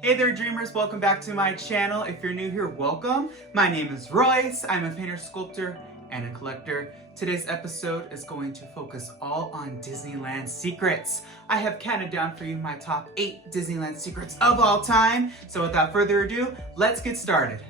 Hey there dreamers, welcome back to my channel. If you're new here, welcome. My name is Royce. I'm a painter, sculptor, and a collector. Today's episode is going to focus all on Disneyland Secrets. I have counted down for you my top 8 Disneyland Secrets of all time. So without further ado, let's get started.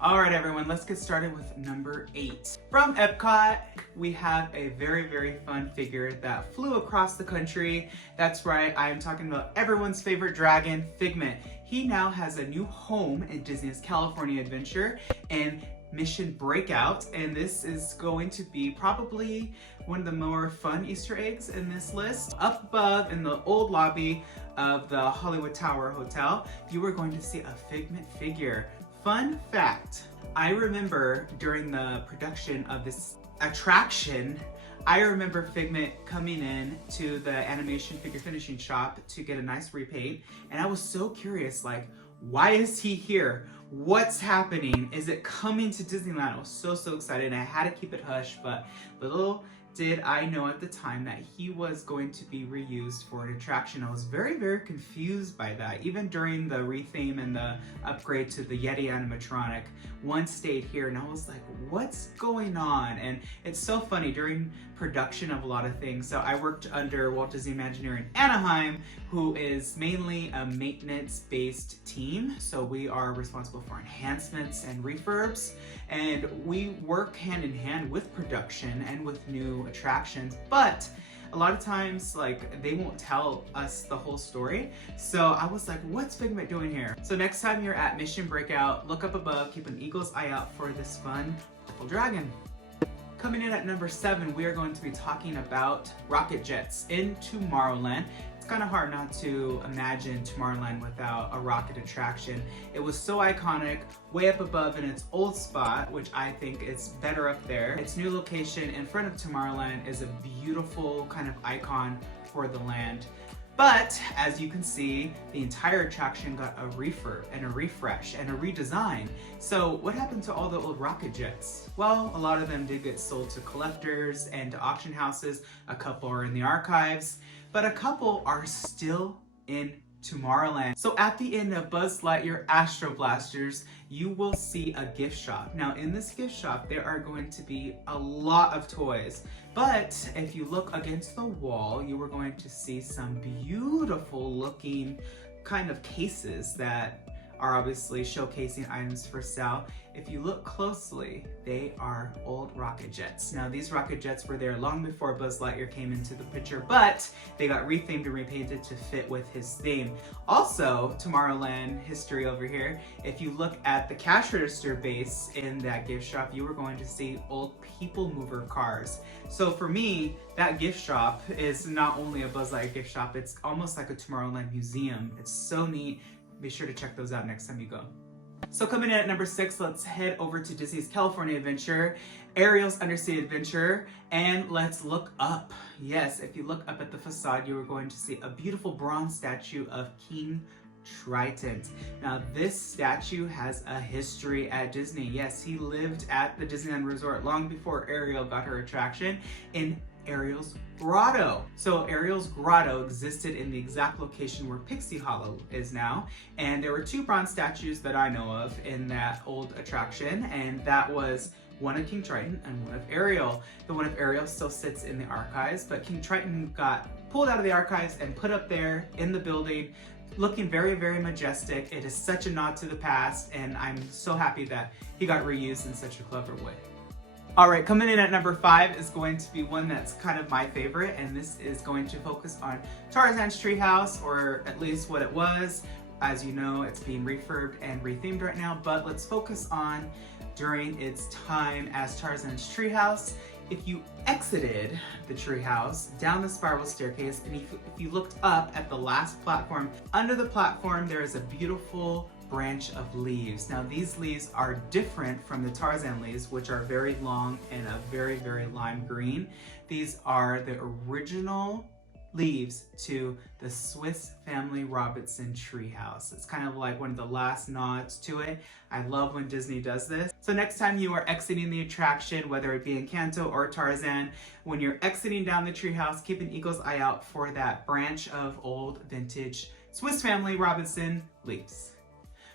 Alright everyone, let's get started with number 8. From Epcot, we have a very fun figure that flew across the country. That's right, I am talking about everyone's favorite dragon, Figment. He now has a new home in Disney's California Adventure in Mission Breakout, and this is going to be probably one of the more fun Easter eggs in this list. Up above in the old lobby of the Hollywood Tower Hotel, you are going to see a Figment figure. Fun fact, I remember during the production of this attraction, I remember Figment coming in to the animation figure finishing shop to get a nice repaint, and I was so curious, like, why is he here? What's happening? Is it coming to Disneyland? I was so excited, and I had to keep it hush, but little did I know at the time that he was going to be reused for an attraction. I was very confused by that. Even during the retheme and the upgrade to the Yeti animatronic, one stayed here and I was like, what's going on? And it's so funny, during production of a lot of things. So I worked under Walt Disney Imagineering Anaheim, who is mainly a maintenance-based team. So we are responsible for enhancements and refurbs, and we work hand in hand with production and with new attractions, but a lot of times, like, they won't tell us the whole story. So I was like, what's Figment doing here? So next time you're at Mission Breakout, look up above, keep an eagle's eye out for this fun purple dragon. Coming in at number 7, we are going to be talking about rocket jets in Tomorrowland. It's kind of hard not to imagine Tomorrowland without a rocket attraction. It was so iconic, way up above in its old spot, which I think is better up there. Its new location in front of Tomorrowland is a beautiful kind of icon for the land. But as you can see, the entire attraction got a refurb and a refresh and a redesign. So what happened to all the old rocket jets? Well, a lot of them did get sold to collectors and to auction houses. A couple are in the archives, but a couple are still in Tomorrowland. So at the end of Buzz Lightyear Astro Blasters, you will see a gift shop. Now in this gift shop, there are going to be a lot of toys, but if you look against the wall, you are going to see some beautiful looking kind of cases that are obviously showcasing items for sale. If you look closely, they are old rocket jets. Now these rocket jets were there long before Buzz Lightyear came into the picture, but they got rethemed and repainted to fit with his theme. Also, Tomorrowland history over here, if you look at the cash register base in that gift shop, you are going to see old people mover cars. So for me, that gift shop is not only a Buzz Lightyear gift shop, it's almost like a Tomorrowland museum. It's so neat. Be sure to check those out next time you go. So coming in at number 6, let's head over to Disney's California Adventure, Ariel's Undersea Adventure, and let's look up. Yes, if you look up at the facade, you are going to see a beautiful bronze statue of King Triton. Now this statue has a history at Disney. Yes, he lived at the Disneyland Resort long before Ariel got her attraction in Ariel's Grotto. So Ariel's Grotto existed in the exact location where Pixie Hollow is now, and there were 2 bronze statues that I know of in that old attraction, and that was one of King Triton and one of Ariel. The one of Ariel still sits in the archives, but King Triton got pulled out of the archives and put up there in the building, looking very majestic. It is such a nod to the past, and I'm so happy that he got reused in such a clever way. Alright, coming in at number 5 is going to be one that's kind of my favorite, and this is going to focus on Tarzan's treehouse, or at least what it was. As you know, it's being refurbed and rethemed right now, but let's focus on during its time as Tarzan's treehouse. If you exited the treehouse down the spiral staircase, and if you looked up at the last platform, under the platform there is a beautiful branch of leaves. Now these leaves are different from the Tarzan leaves, which are very long and a very lime green. These are the original leaves to the Swiss Family Robinson treehouse. It's kind of like one of the last nods to it. I love when Disney does this. So next time you are exiting the attraction, whether it be Encanto or Tarzan, when you're exiting down the treehouse, keep an eagle's eye out for that branch of old vintage Swiss Family Robinson leaves.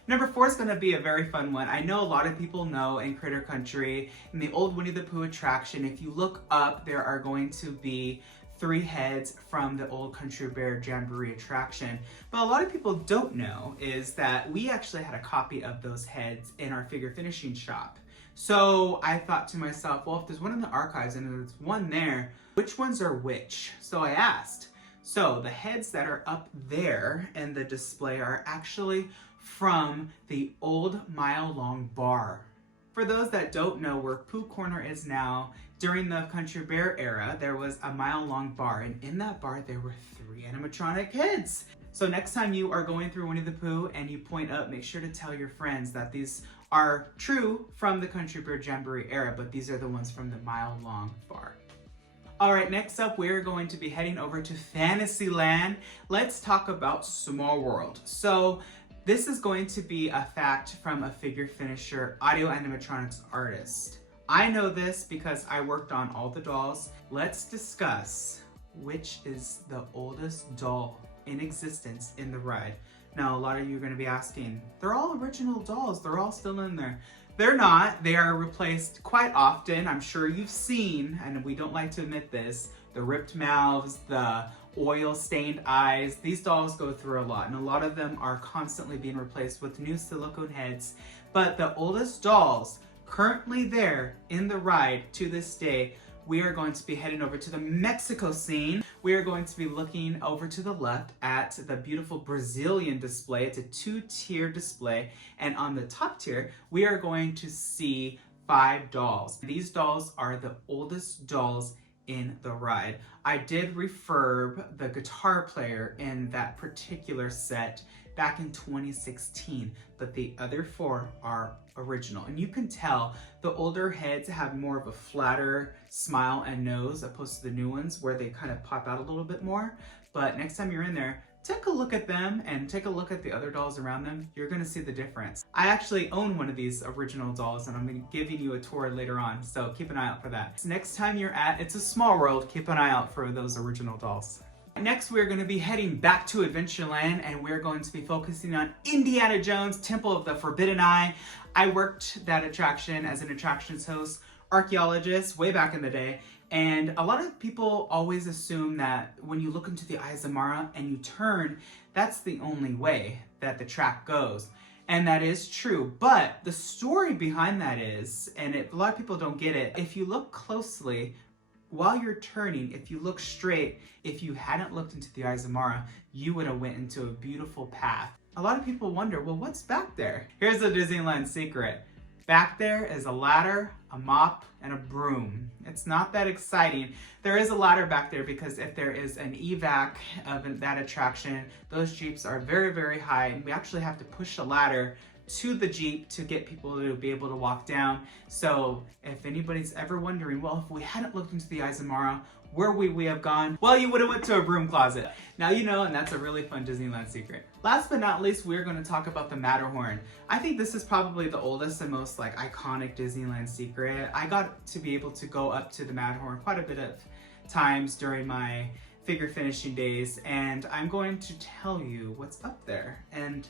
Number 4 is going to be a very fun one. I know a lot of people know in Critter Country, in the old Winnie the Pooh attraction, if you look up, there are going to be 3 heads from the old Country Bear Jamboree attraction. But a lot of people don't know is that we actually had a copy of those heads in our figure finishing shop. So I thought to myself, well, if there's one in the archives and there's one there, which ones are which? So I asked. So the heads that are up there in the display are actually from the old mile-long bar. For those that don't know where Pooh Corner is now, during the Country Bear era, there was a mile-long bar, and in that bar there were 3 animatronic heads. So next time you are going through Winnie the Pooh and you point up, make sure to tell your friends that these are true from the Country Bear Jamboree era, but these are the ones from the mile-long bar. All right, next up, we're going to be heading over to Fantasyland. Let's talk about Small World. So this is going to be a fact from a figure finisher, audio animatronics artist. I know this because I worked on all the dolls. Let's discuss which is the oldest doll in existence in the ride. Now, a lot of you are going to be asking, they're all original dolls. They're all still in there. They're not. They are replaced quite often. I'm sure you've seen, and we don't like to admit this, the ripped mouths, the oil-stained eyes. These dolls go through a lot, and a lot of them are constantly being replaced with new silicone heads. But the oldest dolls currently there in the ride to this day, we are going to be heading over to the Mexico scene. We are going to be looking over to the left at the beautiful Brazilian display. It's a 2-tier display, and on the top tier, we are going to see 5 dolls. These dolls are the oldest dolls in the ride. I did refurb the guitar player in that particular set back in 2016, but the other 4 are original. And you can tell the older heads have more of a flatter smile and nose opposed to the new ones where they kind of pop out a little bit more. But next time you're in there, take a look at them and take a look at the other dolls around them. You're gonna see the difference. I actually own one of these original dolls and I'm gonna be giving you a tour later on, so keep an eye out for that. So next time you're at It's a Small World, keep an eye out for those original dolls. Next, we're going to be heading back to Adventureland, and we're going to be focusing on Indiana Jones, Temple of the Forbidden Eye. I worked that attraction as an attractions host, archaeologist, way back in the day, and a lot of people always assume that when you look into the Eyes of Mara and you turn, that's the only way that the track goes. And that is true, but the story behind that is, and a lot of people don't get it, if you look closely, while you're turning, if you look straight, if you hadn't looked into the Eyes of Mara, you would have went into a beautiful path. A lot of people wonder, well, what's back there? Here's a Disneyland secret. Back there is a ladder, a mop, and a broom. It's not that exciting. There is a ladder back there because if there is an evac of that attraction, those Jeeps are very, very high, and we actually have to push a ladder to the Jeep to get people to be able to walk down. So if anybody's ever wondering, well, if we hadn't looked into the Eyes of Mara, where would we have gone? Well, you would have went to a broom closet. Now you know, and that's a really fun Disneyland secret. Last but not least, we're going to talk about the Matterhorn. I think this is probably the oldest and most iconic Disneyland secret. I got to be able to go up to the Matterhorn quite a bit of times during my figure finishing days, and I'm going to tell you what's up there. And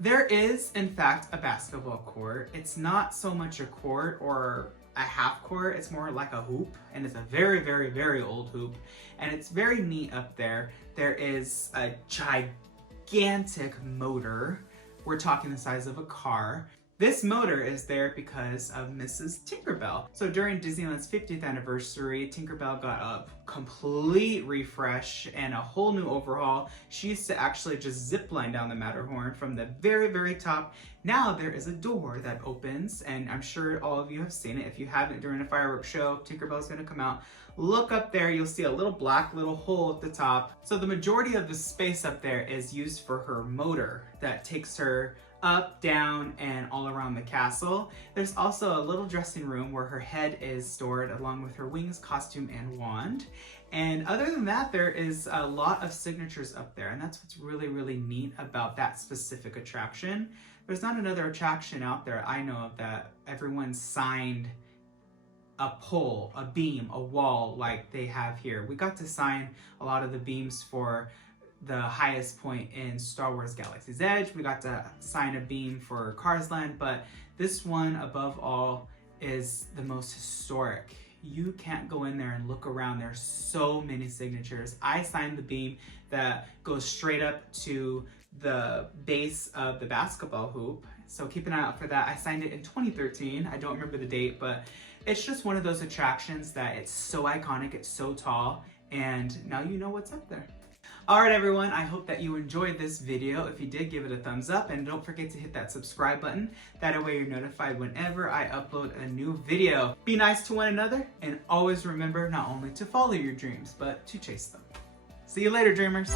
there is, in fact, a basketball court. It's not so much a court or a half court, it's more like a hoop, and it's a very, very, very old hoop, and it's very neat up there. There is a gigantic motor. We're talking the size of a car. This motor is there because of Mrs. Tinkerbell. So during Disneyland's 50th anniversary, Tinkerbell got a complete refresh and a whole new overhaul. She used to actually just zip line down the Matterhorn from the very, very top. Now there is a door that opens, and I'm sure all of you have seen it. If you haven't, during a fireworks show, Tinkerbell's gonna come out. Look up there, you'll see a little black little hole at the top. So the majority of the space up there is used for her motor that takes her up, down, and all around the castle. There's also a little dressing room where her head is stored along with her wings, costume, and wand. And other than that, there is a lot of signatures up there, and that's what's really, really neat about that specific attraction. There's not another attraction out there I know of that everyone signed a pole, a beam, a wall like they have here. We got to sign a lot of the beams for the highest point in Star Wars Galaxy's Edge. We got to sign a beam for Cars Land, but this one above all is the most historic. You can't go in there and look around. There's so many signatures. I signed the beam that goes straight up to the base of the basketball hoop. So keep an eye out for that. I signed it in 2013. I don't remember the date, but it's just one of those attractions that it's so iconic, it's so tall, and now you know what's up there. Alright everyone, I hope that you enjoyed this video. If you did, give it a thumbs up, and don't forget to hit that subscribe button. That way you're notified whenever I upload a new video. Be nice to one another, and always remember not only to follow your dreams, but to chase them. See you later, dreamers.